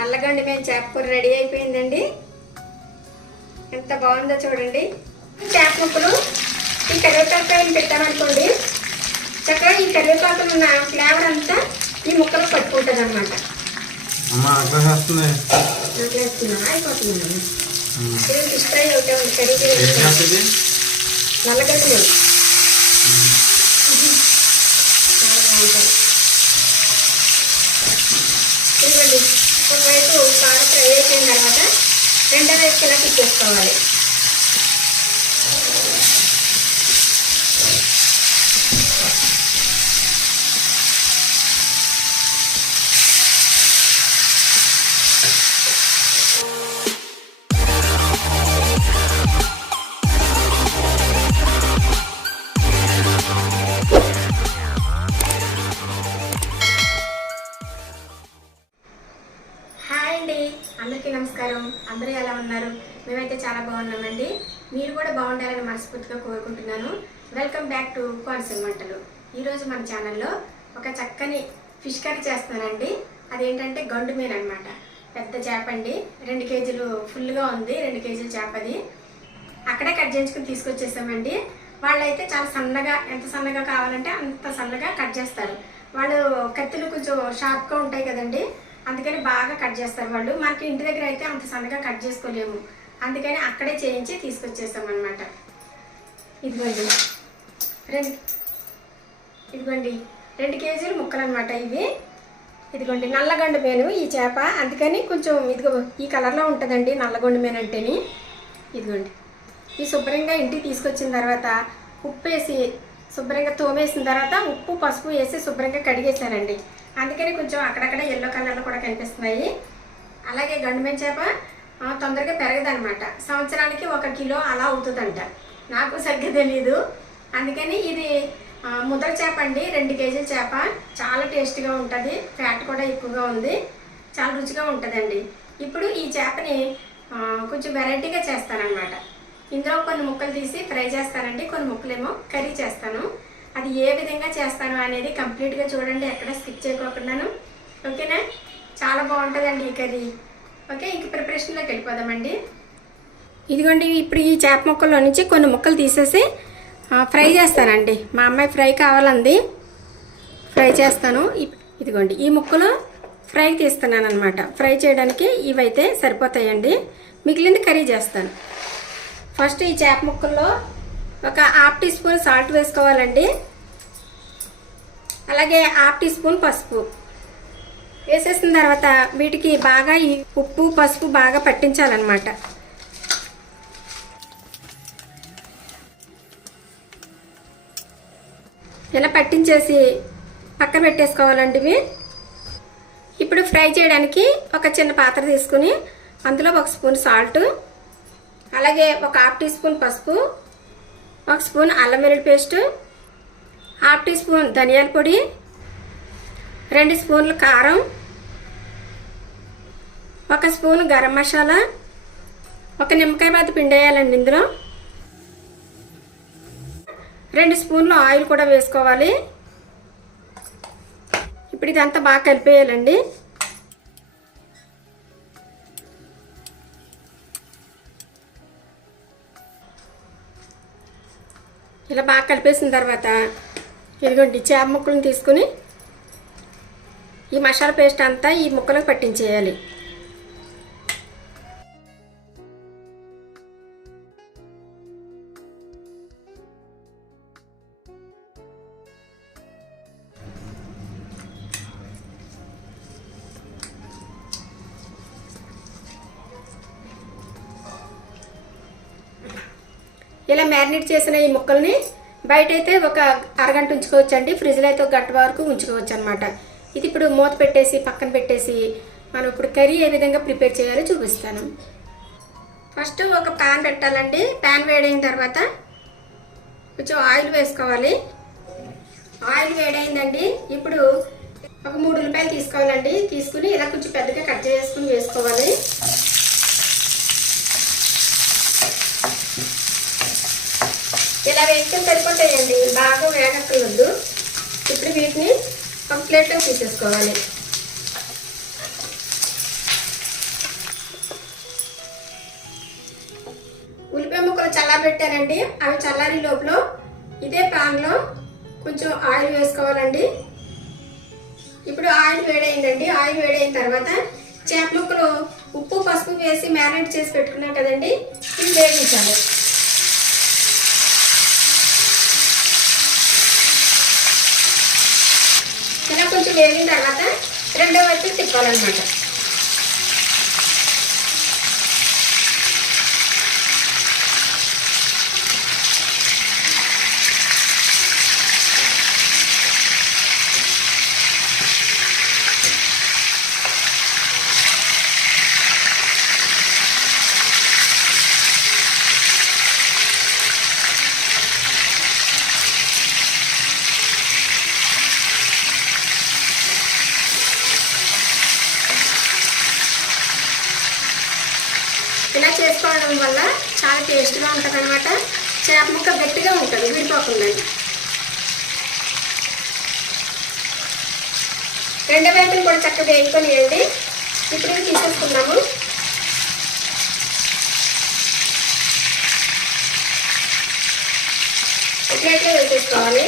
నల్లగండి మేము చేప కూర రెడీ అయిపోయిందండి. ఎంత బాగుందో చూడండి. చేప ముక్కలు ఈ కరివేపాకాయలు పెట్టామనుకోండి చక్కగా ఈ కరివేపాకులు ఉన్న ఫ్లేవర్ అంతా ఈ ముక్కలు పట్టుకుంటుంది అనమాట అయిపోతుంది. ఉమ్. ఇది ఫిష్ ఫ్రై ఒకటే ఉంది కర్రీ ఏం చేస్తుంది నల్లగడ్డ లేదు చాలా బాగుంటుంది ఇదిగోండి ఒకవైపు కారం ఫ్రై అయిపోయిన తర్వాత రెండో వైపు ఇలా తిప్పేసుకోవాలి మనస్ఫూర్తిగా కోరుకుంటున్నాను. వెల్కమ్ బ్యాక్ టు కోనసీమ వంటలు ఈరోజు మన ఛానల్లో ఒక చక్కని ఫిష్ కర్రీ చేస్తున్నానండి. అదేంటంటే గండు మీన్ అనమాట పెద్ద చేప అండి. రెండు కేజీలు ఫుల్గా ఉంది. రెండు కేజీలు చేపది అక్కడే కట్ చేయించుకుని తీసుకొచ్చేసామండి. వాళ్ళైతే చాలా సన్నగా ఎంత సన్నగా కావాలంటే అంత సన్నగా కట్ చేస్తారు. వాళ్ళు కత్తులు కొంచెం షార్ప్గా ఉంటాయి కదండి. అందుకని బాగా కట్ చేస్తారు వాళ్ళు. మనకి ఇంటి దగ్గర అయితే అంత సన్నగా కట్ చేసుకోలేము. అందుకని అక్కడే చేయించి తీసుకొచ్చేసాం అనమాట ఇదిగోండి. రెండు. ఇదిగోండి. రెండు కేజీలు ముక్కలు అనమాట ఇవి. ఇదిగోండి నల్లగొండ మేను ఈ చేప. అందుకని కొంచెం ఇదిగో ఈ కలర్లో ఉంటుందండి నల్లగొండ మేను అంటేని. ఇదిగోండి. ఈ శుభ్రంగా ఇంటికి తీసుకొచ్చిన తర్వాత ఉప్పు వేసి శుభ్రంగా తోమేసిన తర్వాత ఉప్పు పసుపు వేసి శుభ్రంగా కడిగేశానండి అందుకని కొంచెం అక్కడక్కడ ఎల్లో కలర్లో కూడా కనిపిస్తున్నాయి. అలాగే గండుమేన చేప తొందరగా పెరగదనమాట సంవత్సరానికి ఒక కిలో అలా అవుతుందంట. నాకు సరిగ్గా తెలియదు అందుకని ఇది ముద్ర చేప అండి. రెండు కేజీల చేప. చాలా టేస్ట్గా ఉంటుంది. ఫ్యాట్ కూడా ఎక్కువగా ఉంది. చాలా రుచిగా ఉంటుందండి. ఇప్పుడు ఈ చేపని కొంచెం వెరైటీగా చేస్తానన్నమాట. ఇందులో కొన్ని ముక్కలు తీసి ఫ్రై చేస్తానండి. కొన్ని ముక్కలేమో కర్రీ చేస్తాను. అది ఏ విధంగా చేస్తాను అనేది కంప్లీట్గా చూడండి. ఎక్కడ స్కిప్ చేయకోకుండాను. ఓకేనా? చాలా బాగుంటుందండి ఈ కర్రీ. ఓకే ఇంక ప్రిపరేషన్లోకి వెళ్ళిపోదామండి. ఇదిగోండి ఇప్పుడు ఈ చేప ముక్కల్లో నుంచి కొన్ని ముక్కలు తీసేసి ఫ్రై చేస్తానండి. మా అమ్మాయి ఫ్రై కావాలంది. ఫ్రై చేస్తాను. ఇదిగోండి ఈ ముక్కలు ఫ్రై తీస్తున్నాను అనమాట ఫ్రై చేయడానికి ఇవైతే సరిపోతాయండి. మిగిలింది కర్రీ చేస్తాను. ఫస్ట్ ఈ చేప ముక్కల్లో ఒక హాఫ్ టీ స్పూన్ సాల్ట్ వేసుకోవాలండి. అలాగే హాఫ్ టీ స్పూన్ పసుపు. వేసేసిన తర్వాత వీటికి బాగా ఈ ఉప్పు పసుపు బాగా పట్టించాలన్నమాట. ఇలా పట్టించేసి పక్కన పెట్టేసుకోవాలండి ఇవి ఇప్పుడు ఫ్రై చేయడానికి ఒక చిన్న పాత్ర తీసుకుని అందులో ఒక స్పూన్ సాల్ట్ అలాగే ఒక హాఫ్ టీ స్పూన్ పసుపు ఒక స్పూన్ అల్లం వెల్లుల్లి పేస్ట్ హాఫ్ టీ స్పూన్ ధనియాల పొడి రెండు స్పూన్లు కారం ఒక స్పూన్ గరం మసాలా ఒక నిమ్మకాయ బాత పిండి వేయాలండి ఇందులో. రెండు స్పూన్లు ఆయిల్ కూడా వేసుకోవాలి. ఇప్పుడు ఇదంతా బాగా కలిపేయాలండి. ఇలా బాగా కలిపేసిన తర్వాత ఇదిగోండి చేప ముక్కలను తీసుకుని ఈ మసాలా పేస్ట్ అంతా ఈ ముక్కలకు పట్టించేయాలి. ఇలా చేసిన ఈ ముక్కల్ని బయట అయితే ఒక అరగంట ఉంచుకోవచ్చు అండి ఫ్రిడ్జ్లో అయితే ఒక గంట వరకు ఉంచుకోవచ్చు అనమాట ఇది ఇప్పుడు మూత పెట్టేసి పక్కన పెట్టేసి మనం ఇప్పుడు కర్రీ ఏ విధంగా ప్రిపేర్ చేయాలో చూపిస్తాను. ఫస్ట్ ఒక ప్యాన్ పెట్టాలండి. ప్యాన్ వేడైన తర్వాత కొంచెం ఆయిల్ వేసుకోవాలి. ఆయిల్ వేడైందండి. ఇప్పుడు ఒక మూడు ఉల్లిపాయలు తీసుకోవాలండి. తీసుకుని ఇలా కొంచెం పెద్దగా కట్ చేసుకుని వేసుకోవాలి. ఇలా వేస్తే సరిపోతాయండి. బాగా వేగక్కర్వద్దు ఇప్పుడు వీటిని ఒక ప్లేట్లో తీసేసుకోవాలి. ఉల్లిపాయ ముక్కలు చల్లబెట్టారండి అవి చల్లారి లోపల ఇదే ప్యాన్లో కొంచెం ఆయిల్ వేసుకోవాలండి. ఇప్పుడు ఆయిల్ వేడైందండి. ఆయిల్ వేడైన తర్వాత చేప ముక్కలు ఉప్పు పసుపు వేసి మ్యారినేట్ చేసి పెట్టుకున్నాం కదండి. ఇవి వేడించాలి ఇలా వేగిన తర్వాత రెండో వైపు తిప్పాలన్నమాట ఇలా వేసుకోవడం వల్ల చాలా టేస్ట్గా ఉంటుంది అనమాట చేప ముక్క గట్టిగా ఉంటుంది విడిపోకుండా. రెండో వైపుని కూడా చక్కగా వేసుకొని వేయండి. ఇప్పుడు ఇవి తీసేసుకున్నాము ప్లేట్లో వేసేసుకోవాలి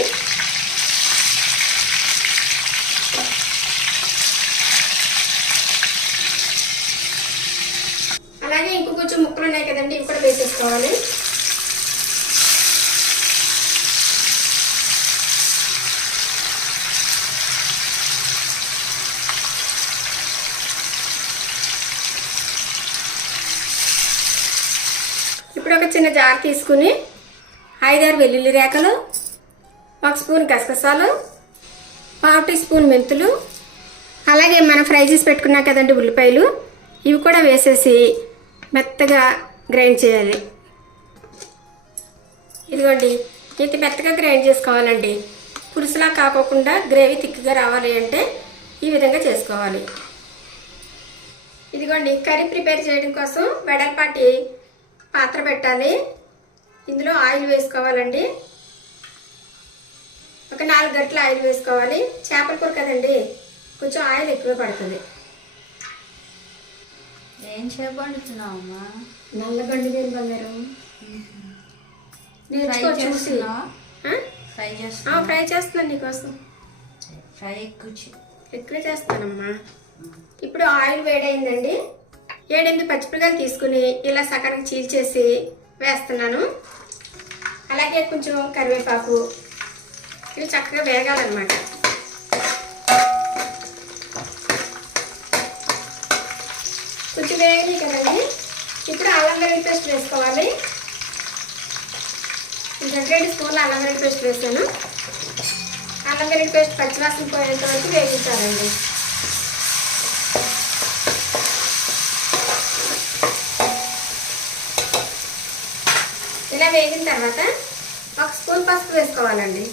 అలాగే ఇంకో కొంచెం ముక్కలు ఉన్నాయి కదండి ఇవి కూడా వేసేసుకోవాలి. ఇప్పుడు ఒక చిన్న జార్ తీసుకుని ఐదారు వెల్లుల్లి రేఖలు ఒక స్పూన్ గసగసాలు పావు టీ స్పూన్ మెంతులు అలాగే మనం ఫ్రై చేసి పెట్టుకున్నాం కదండి ఉల్లిపాయలు ఇవి కూడా వేసేసి మెత్తగా గ్రైండ్ చేయాలి. ఇదిగోండి ఇంత మెత్తగా గ్రైండ్ చేసుకోవాలండి. పులుసులా కాకోకుండా గ్రేవీ తిక్కుగా రావాలి అంటే ఈ విధంగా చేసుకోవాలి. ఇదిగోండి కర్రీ ప్రిపేర్ చేయడం కోసం వెడల్పాటి పాత్ర పెట్టాలి. ఇందులో ఆయిల్ వేసుకోవాలండి. ఒక నాలుగు గంటల ఆయిల్ వేసుకోవాలి. చేపల కూర కదండి కొంచెం ఆయిల్ ఎక్కువ పడుతుంది. ఏం చేయబడుతున్నావమ్మా నల్లగండి నేను బంగారం ఫ్రై నేర్చుకో చూసి. చేస్తున్నావా ఆ? ఫ్రై చేస్తున్నాను నీకోసం. ఫ్రై ఎక్కువ ఎక్కువ చేస్తానమ్మా. ఇప్పుడు ఆయిల్ వేడైందండి. ఏడెనిమిది పచ్చిమిరకాయలు తీసుకుని ఇలా సకానికి చీల్చేసి వేస్తున్నాను. అలాగే కొంచెం కరివేపాకు. ఇవి చక్కగా వేగాలన్నమాట. కొంచెం వేగినాయి కదండి. ఇప్పుడు అల్లం వెల్లుల్లి పేస్ట్ వేసుకోవాలి. రెండు స్పూన్లు అల్లం వెల్లుల్లి పేస్ట్ వేసాను. అల్లం వెల్లుల్లి పేస్ట్ పచ్చివాసన పోయేంత వరకు వేగించాలండి ఇలా వేగిన తర్వాత ఒక స్పూన్ పసుపు వేసుకోవాలండి.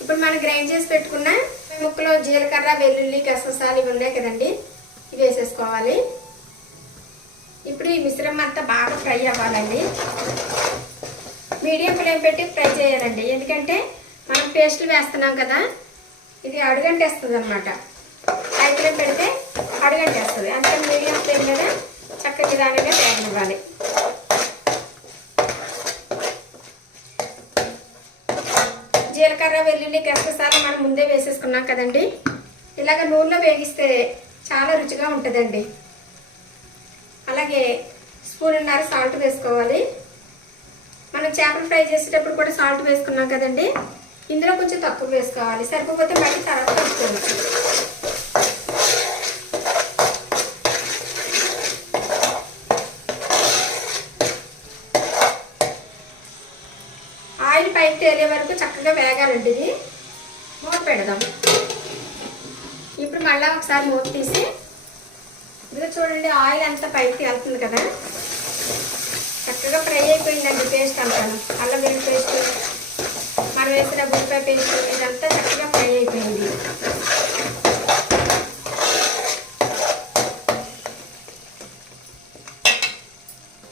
ఇప్పుడు మనం గ్రైండ్ చేసి పెట్టుకున్న ముక్కలో జీలకర్ర వెల్లుల్లి గసగసాలు ఇవి ఉన్నాయి కదండి. మిశ్రమం అంతా బాగా ఫ్రై అవ్వాలండి. మీడియం ఫ్లేమ్ పెట్టి ఫ్రై చేయాలండి. ఎందుకంటే మనం పేస్ట్ వేస్తున్నాం కదా ఇది అడుగంటేస్తుంది అనమాట హై ఫ్లేమ్ పెడితే అడుగంటేస్తుంది. అంతే మీడియం ఫ్లేమ్ మీద చక్కగా నిదానంగా వేగనివ్వాలి జీలకర్ర వెల్లుల్లి గసగసాలు మనం ముందే వేసేసుకున్నాం కదండి. ఇలాగ నూనెలో వేగిస్తే చాలా రుచిగా ఉంటుందండి. అలాగే స్పూన్నర సాల్ట్ వేసుకోవాలి. మనం చేపలు ఫ్రై చేసేటప్పుడు కూడా సాల్ట్ వేసుకున్నాం కదండి. ఇందులో కొంచెం తక్కువ వేసుకోవాలి. సరిపోతే మళ్ళీ తర్వాత వేసుకోవచ్చు ఆయిల్ పైకి తేలే వరకు చక్కగా వేగాలండి ఇది. మూత పెడదాం. ఇప్పుడు మళ్ళీ ఒకసారి మూత తీసి ఇదిగో చూడండి ఆయిల్ అంతా పైకి వెళ్తుంది కదా. చక్కగా ఫ్రై అయిపోయిందండి పేస్ట్ అంటాను అల్లం వెల్లి పేస్ట్ మనం వేసిన ఉల్లిపాయ పేస్ట్ ఇదంతా చక్కగా ఫ్రై అయిపోయింది.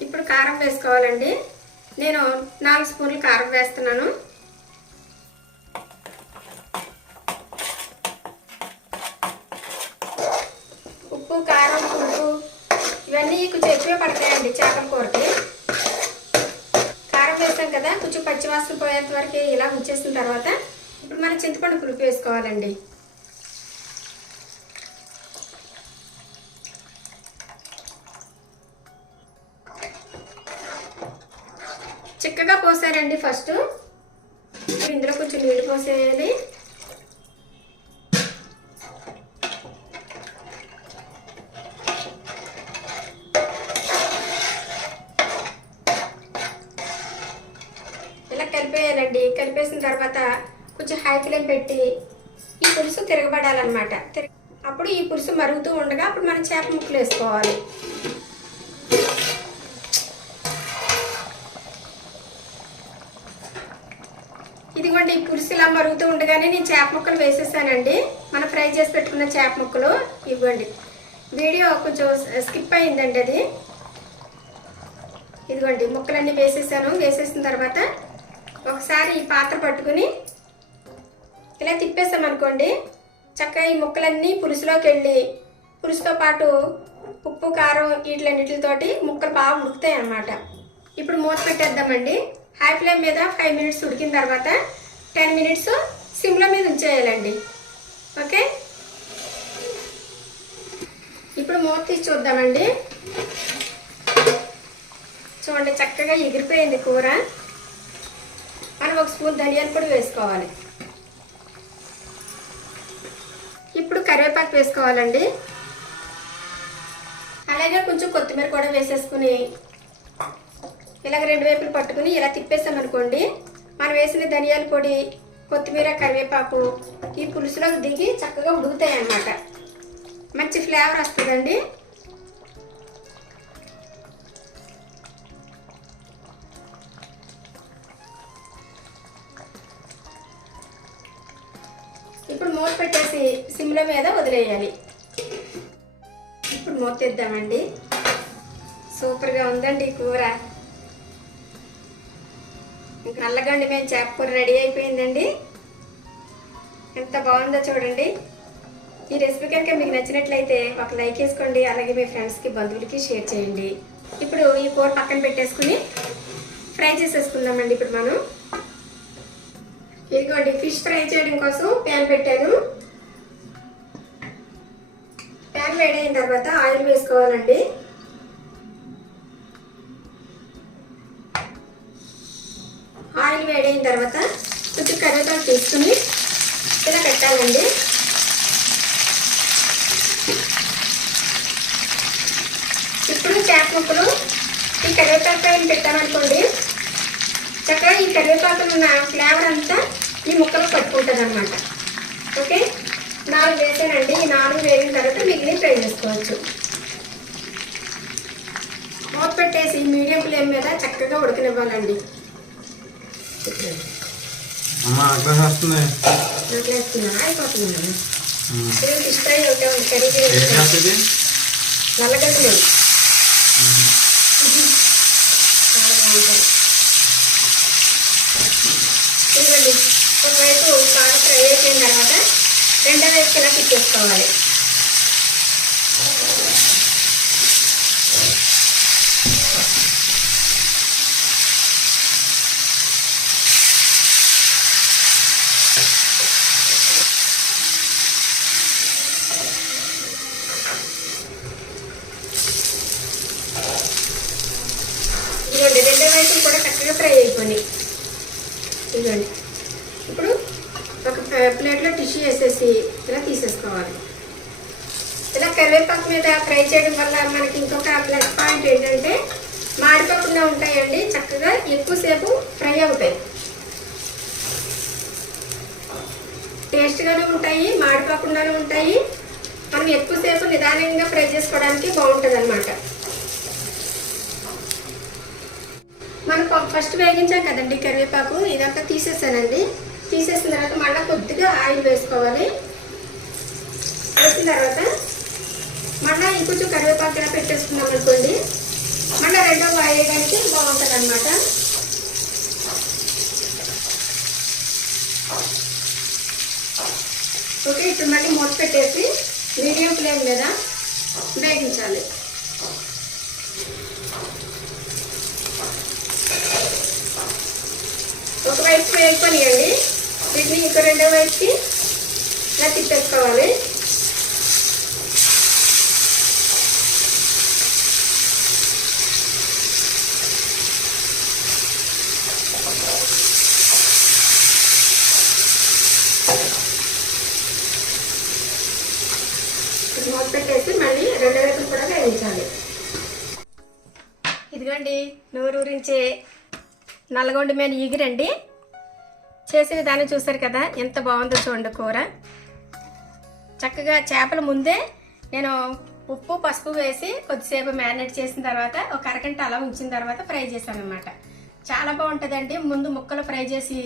ఇప్పుడు కారం వేసుకోవాలండి. నేను నాలుగు స్పూన్లు కారం వేస్తున్నాను ఉప్పు కారం పులుపు ఇవన్నీ కొంచెం ఎక్కువే పడతాయండి చేపల కూరకి కారం వేస్తాం కదా కొంచెం పచ్చివాసన మనకి ఇలా ఉంచేసిన తర్వాత ఇప్పుడు మనం చింతపండు పులుపు వేసుకోవాలండి. చిక్కగా పోసారండి ఫస్ట్. ఇందులో కొంచెం నీళ్ళు పోసే తర్వాత కొంచెం హై ఫ్లేమ్ పెట్టి ఈ పులుసు తిరగబడాలన్నమాట. తిరగ అప్పుడు ఈ పులుసు మరుగుతూ ఉండగా అప్పుడు మనం చేప ముక్కలు వేసుకోవాలి. ఇదిగోండి ఈ పులుసు ఇలా మరుగుతూ ఉండగానే నేను చేప ముక్కలు వేసేసానండి. మనం ఫ్రై చేసి పెట్టుకున్న చేప ముక్కలు ఇవ్వండి. వీడియో కొంచెం స్కిప్ అయిందండి అది. ఇదిగోండి ముక్కలన్నీ వేసేసాను. వేసేసిన తర్వాత ఒకసారి ఈ పాత్ర పట్టుకుని ఇలా తిప్పేసామనుకోండి చక్కగా ఈ ముక్కలన్నీ పులుసులోకి వెళ్ళి పులుసుతో పాటు ఉప్పు కారం వీటిలన్నిటితోటి ముక్కలు బాగా ఉడుకుతాయి అన్నమాట. ఇప్పుడు మూత పెట్టేద్దామండి. హై ఫ్లేమ్ మీద ఫైవ్ మినిట్స్ ఉడికిన తర్వాత టెన్ మినిట్స్ సిమ్లో మీద ఉంచేయాలండి. ఓకే? ఇప్పుడు మూత తీసి చూద్దామండి. చూడండి చక్కగా ఎగిరిపోయింది కూర. మనం ఒక స్పూన్ ధనియాల పొడి వేసుకోవాలి. ఇప్పుడు కరివేపాకు వేసుకోవాలండి. అలాగే కొంచెం కొత్తిమీర కూడా వేసేసుకుని ఇలాగ రెండు వైపులు పట్టుకుని ఇలా తిప్పేసాం అనుకోండి మనం వేసిన ధనియాల పొడి కొత్తిమీర కరివేపాకు ఈ పులుసులోకి దిగి చక్కగా ఉడుకుతాయి అన్నమాట మంచి ఫ్లేవర్ వస్తుందండి. ఇప్పుడు మూత పెట్టేసి సిమ్లో మీద వదిలేయాలి. ఇప్పుడు మూత తెద్దామండి. సూపర్గా ఉందండి ఈ కూర. ఇంక నల్లగండి మేము చేప కూర రెడీ అయిపోయిందండి. ఎంత బాగుందో చూడండి. ఈ రెసిపీ కనుక మీకు నచ్చినట్లయితే ఒక లైక్ వేసుకోండి అలాగే మీ ఫ్రెండ్స్కి బంధువులకి షేర్ చేయండి. ఇప్పుడు ఈ కూర పక్కన పెట్టేసుకుని ఫ్రై చేసేసుకుందామండి ఇప్పుడు మనం. ఇదిగోండి ఫిష్ ఫ్రై చేయడం కోసం ప్యాన్ పెట్టాను. ప్యాన్ వేడైన తర్వాత ఆయిల్ వేసుకోవాలండి. ఆయిల్ వేడైన తర్వాత కొంచెం కరివేపాకు తీసుకుని ఇలా పెట్టాలండి. ఇప్పుడు చేప ముక్కలు ఈ కరివేపాకు పెట్టామనుకోండి చక్కగా ఈ కరివేపాకులు ఉన్న ఫ్లేవర్ అంతా ఈ ముక్కలు పట్టుకుంటుంది అనమాట ఓకే? నాలుగు వేసానండి. ఈ నాలుగు వేగిన తర్వాత మిగిలిన ఫ్రై చేసుకోవచ్చు. మూత పెట్టేసి మీడియం ఫ్లేమ్ మీద చక్కగా ఉడకనివ్వాలండి. ఫిష్ ఫ్రై ఒకటే కర్రీ ఏం చేస్తుంది నల్లగడ్డ లేదు చాలా బాగుంటుంది ఇదిగోండి ఒకవైపు బాగా ఫ్రై అయిపోయిన తర్వాత రెండో వైపు ఇలా తిప్పేసుకోవాలి ఇదిగోండి రెండో వైపు కూడా చక్కగా ఫ్రై అయిపోయినాయి ఇదిగోండి ఇప్పుడు ఒక ప్లేట్లో టిష్యూ వేసేసి ఇలా తీసేసుకోవాలి ఇలా కరివేపాకు మీద ఫ్రై చేయడం వల్ల మనకి ఇంకొక ప్లస్ పాయింట్ ఏంటంటే మాడిపోకుండా ఉంటాయండి చక్కగా ఎక్కువసేపు ఫ్రై అవుతాయి టేస్ట్గానే ఉంటాయి మాడిపోకుండానే ఉంటాయి. మనం ఎక్కువసేపు నిదానంగా ఫ్రై చేసుకోవడానికి బాగుంటుంది అనమాట మనం ఫస్ట్ వేగించాం కదండి కరివేపాకు ఇదంతా తీసేసానండి. తీసేసిన తర్వాత మళ్ళీ కొద్దిగా ఆయిల్ వేసుకోవాలి. వేసిన తర్వాత మళ్ళీ ఇంకొంచెం కరివేపాకు ఇలా పెట్టేసుకున్నాం అనుకోండి. మళ్ళీ రెండో వేయడానికి బాగుంటుంది అనమాట ఓకే ఇప్పుడు మళ్ళీ మూత పెట్టేసి మీడియం ఫ్లేమ్ మీద వేగించాలి. ఒకవైపు వేగిపోనియండి వీటిని ఇంకో రెండో వైపుకి ఇలా తిప్పేసుకోవాలి. ఇదిగోండి నోరు నల్గొండ మీద ఎగిరండి చేసిన దాన్ని చూసారు కదా ఎంత బాగుందో చూడండి కూర. చక్కగా చేపల ముందే నేను ఉప్పు పసుపు వేసి కొద్దిసేపు మ్యారినేట్ చేసిన తర్వాత ఒక అరగంట అలా ఉంచిన తర్వాత ఫ్రై చేశాను అనమాట చాలా బాగుంటుందండి. ముందు ముక్కలు ఫ్రై చేసి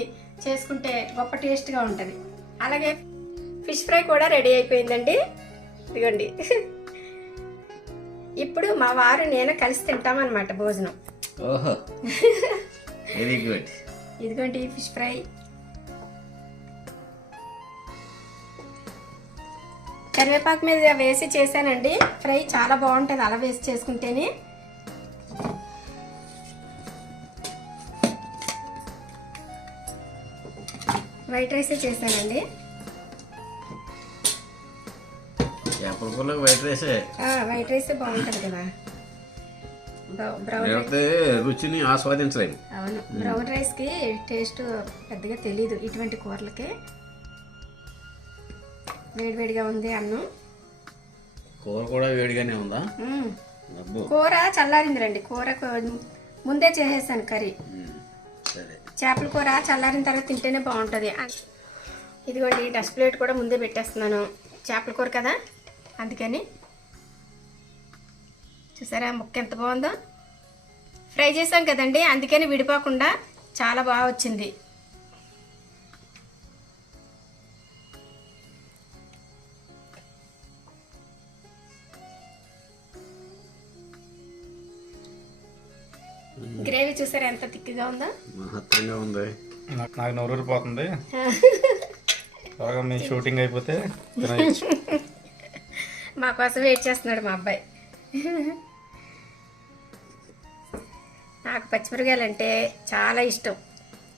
చేసుకుంటే గొప్ప టేస్ట్గా ఉంటుంది. అలాగే ఫిష్ ఫ్రై కూడా రెడీ అయిపోయిందండి. ఇదిగోండి. ఇప్పుడు మా వారు నేను కలిసి తింటామన్నమాట భోజనం. ఓహో. వెరీ గుడ్ ఇదిగోండి ఫిష్ ఫ్రై. కరివేపాకు మీద వేసి చేశానండి. ఫ్రై చాలా బాగుంటుంది అలా వేసి చేసుకుంటేనే. వైట్ రైసే చేశానండి. వైట్ రైసే. వైట్ రైసే బాగుంటుంది కదా. లేకపోతే రుచిని ఆస్వాదించలేము. అవును. బ్రౌన్ రైస్కి టేస్ట్ పెద్దగా తెలీదు ఇటువంటి కూరలకి. వేడివేడిగా ఉంది అన్నం. కూర కూడా వేడిగానే ఉందా? కూర చల్లారింది రండి కూర ముందే చేసేసాను కర్రీ. సరే. చేపల కూర చల్లారిన తర్వాత తింటేనే బాగుంటుంది. ఇదిగోండి డస్ట్ ప్లేట్ కూడా ముందే పెట్టేస్తున్నాను. చేపల కూర కదా? అందుకని చూసారా? ముక్క ఎంత బాగుందో? ఫ్రై చేసాం కదండి అందుకని విడిపోకుండా చాలా బాగా వచ్చింది. గ్రేవీ చూసారా? ఎంత తిక్కుగా ఉందో? మహత్తరంగా ఉంది. నాకు నోరూరిపోతుంది. త్వరగా మీ షూటింగ్ అయిపోతే మా కోసం వెయిట్ చేస్తున్నాడు మా అబ్బాయి. నాకు పచ్చిమిరకాయలు అంటే చాలా ఇష్టం.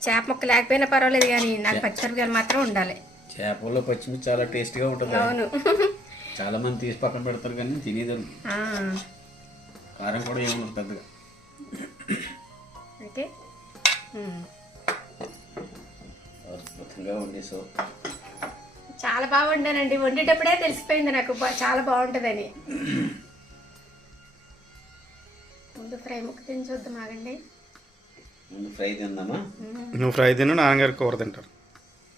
చేప ముక్క లేకపోయినా పర్వాలేదు కానీ నాకు పచ్చిమిరకాయలు మాత్రం ఉండాలి. చేపల్లో పచ్చిమిర్చి చాలా టేస్టీగా ఉంటుంది. అవును. చాలా మంది తీసి పక్కన పెడతారు కానీ తినేది ఆ, కారం కూడా ఏముండదు పెద్దగా. ఓకే. అద్భుతంగా చాలా బాగా వండానండి. వండేటప్పుడే తెలిసిపోయింది నాకు. చాలా బాగుంటుందని. ఫ్రై ముక్క తిని చూద్దాం ఆగండి. ముందు ఫ్రై తిందామా? నువ్వు ఫ్రై తిను నాన్నగారు కూర తింటారు.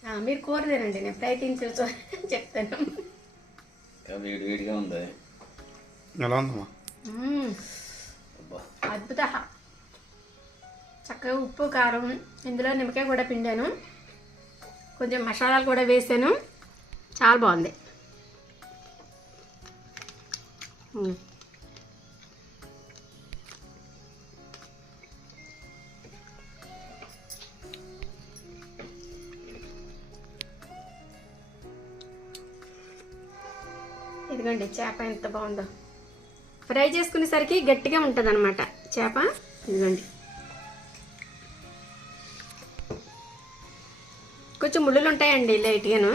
ఆ, మీరు కూర తినండి నేను ఫ్రై తిని చూసా చెప్తాను. వేడి వేడిగా ఉంది. ఎలా ఉందమ్మా? అద్భుత. చక్కగా ఉప్పు కారం ఇందులో నిమ్మకాయ కూడా పిండాను. కొంచెం మసాలాలు కూడా వేసాను. చాలా బాగుంది. ఇదిగోండి చేప ఎంత బాగుందో. ఫ్రై చేసుకునేసరికి గట్టిగా ఉంటుంది అనమాట చేప ఇదిగోండి. కొంచెం ముళ్ళులు ఉంటాయండి లైట్గాను.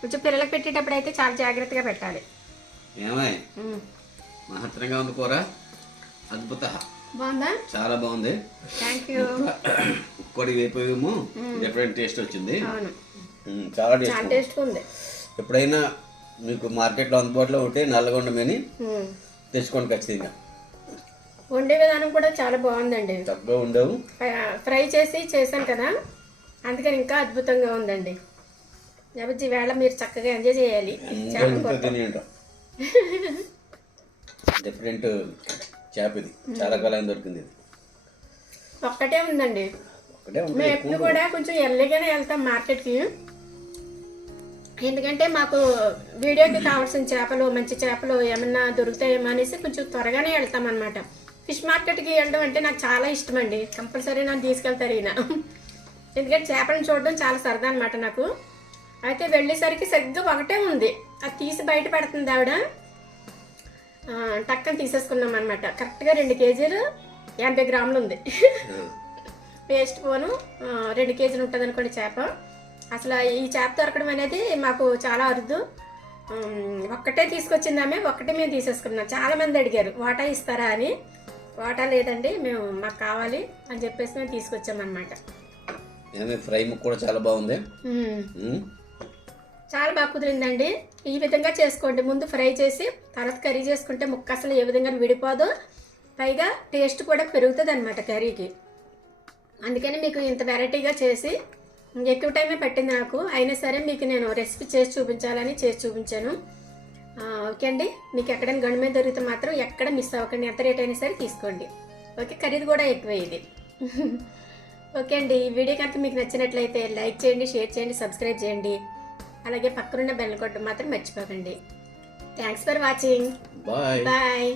కొంచెం పిల్లలకు పెట్టేటప్పుడు అయితే చాలా జాగ్రత్తగా పెట్టాలి. మహత్తరంగా ఉంది కూర. అద్భుత. బాగుందా? చాలా బాగుంది. థ్యాంక్ యూ ఉక్కడి వేపోయేమో డిఫరెంట్ టేస్ట్ వచ్చింది. చాలా టేస్ట్ ఉంది. ఎప్పుడైనా మీకు మార్కెట్లో అందుబాటులో ఉంటే నల్లగొండ మీని. తెచ్చుకోండి ఖచ్చితంగా. వండే విధానం కూడా చాలా బాగుందండి. తక్కువ ఉండవు. ఫ్రై- ఫ్రై చేసి చేశాను కదా అందుకని ఇంకా అద్భుతంగా ఉందండి. కాబట్టి వేళ మీరు చక్కగా ఎంజాయ్ చేయాలి. డిఫరెంట్ చేప ఇది. చాలా కాలం దొరికింది ఇది. ఒక్కటే ఉందండి. మేము ఎప్పుడు కూడా కొంచెం ఎర్లీగానే వెళ్తాం మార్కెట్కి. ఎందుకంటే మాకు వీడియోకి కావాల్సిన చేపలు మంచి చేపలు ఏమన్నా దొరుకుతాయేమో అనేసి కొంచెం త్వరగానే వెళ్తాం అనమాట ఫిష్ మార్కెట్కి వెళ్ళడం అంటే నాకు చాలా ఇష్టం అండి కంపల్సరీ నన్ను తీసుకెళ్తారు ఈయన. ఎందుకంటే చేపలను చూడడం చాలా సరదా అనమాట నాకు. అయితే వెళ్ళేసరికి సరిగ్గా ఒకటే ఉంది. అది తీసి బయట పెడుతుంది ఆవిడ. టక్కన తీసేసుకున్నాం అనమాట కరెక్ట్గా రెండు కేజీలు ఎనభై గ్రాములు ఉంది. పేస్ట్ పోను. రెండు కేజీలు ఉంటుంది అనుకోండి చేప. అసలు ఈ చేప దొరకడం అనేది మాకు చాలా అరుదు. ఒక్కటే తీసుకొచ్చింది ఆమె ఒక్కటే మేము తీసేసుకున్నాం. చాలా మంది అడిగారు వాటా ఇస్తారా అని? వాటా లేదండి మేము మాకు కావాలి అని చెప్పేసి మేము తీసుకొచ్చామన్నమాట. ఫ్రై కూడా చాలా బాగుంది. చాలా బాగా కుదిరిందండి. ఈ విధంగా చేసుకోండి. ముందు ఫ్రై చేసి తర్వాత కర్రీ చేసుకుంటే ముక్క అసలు ఏ విధంగా విడిపోదు. పైగా టేస్ట్ కూడా పెరుగుతుంది అనమాట కర్రీకి. అందుకని మీకు ఇంత వెరైటీగా చేసి ఎక్కువ టైమే పట్టింది నాకు. అయినా సరే మీకు నేను రెసిపీ చేసి చూపించాలని చేసి చూపించాను. ఓకే అండి. మీకు ఎక్కడైనా గండు మీద దొరికితే మాత్రం ఎక్కడ మిస్ అవ్వకండి. ఎంత రేట్ అయినా సరే తీసుకోండి. ఓకే ఖరీదు కూడా ఎక్కువే ఇది. ఓకే అండి. ఈ వీడియో కనుక మీకు నచ్చినట్లయితే లైక్ చేయండి షేర్ చేయండి సబ్స్క్రైబ్ చేయండి. అలాగే పక్కనున్న బెల్ కొట్టడం మాత్రం మర్చిపోకండి. Thanks for watching bye bye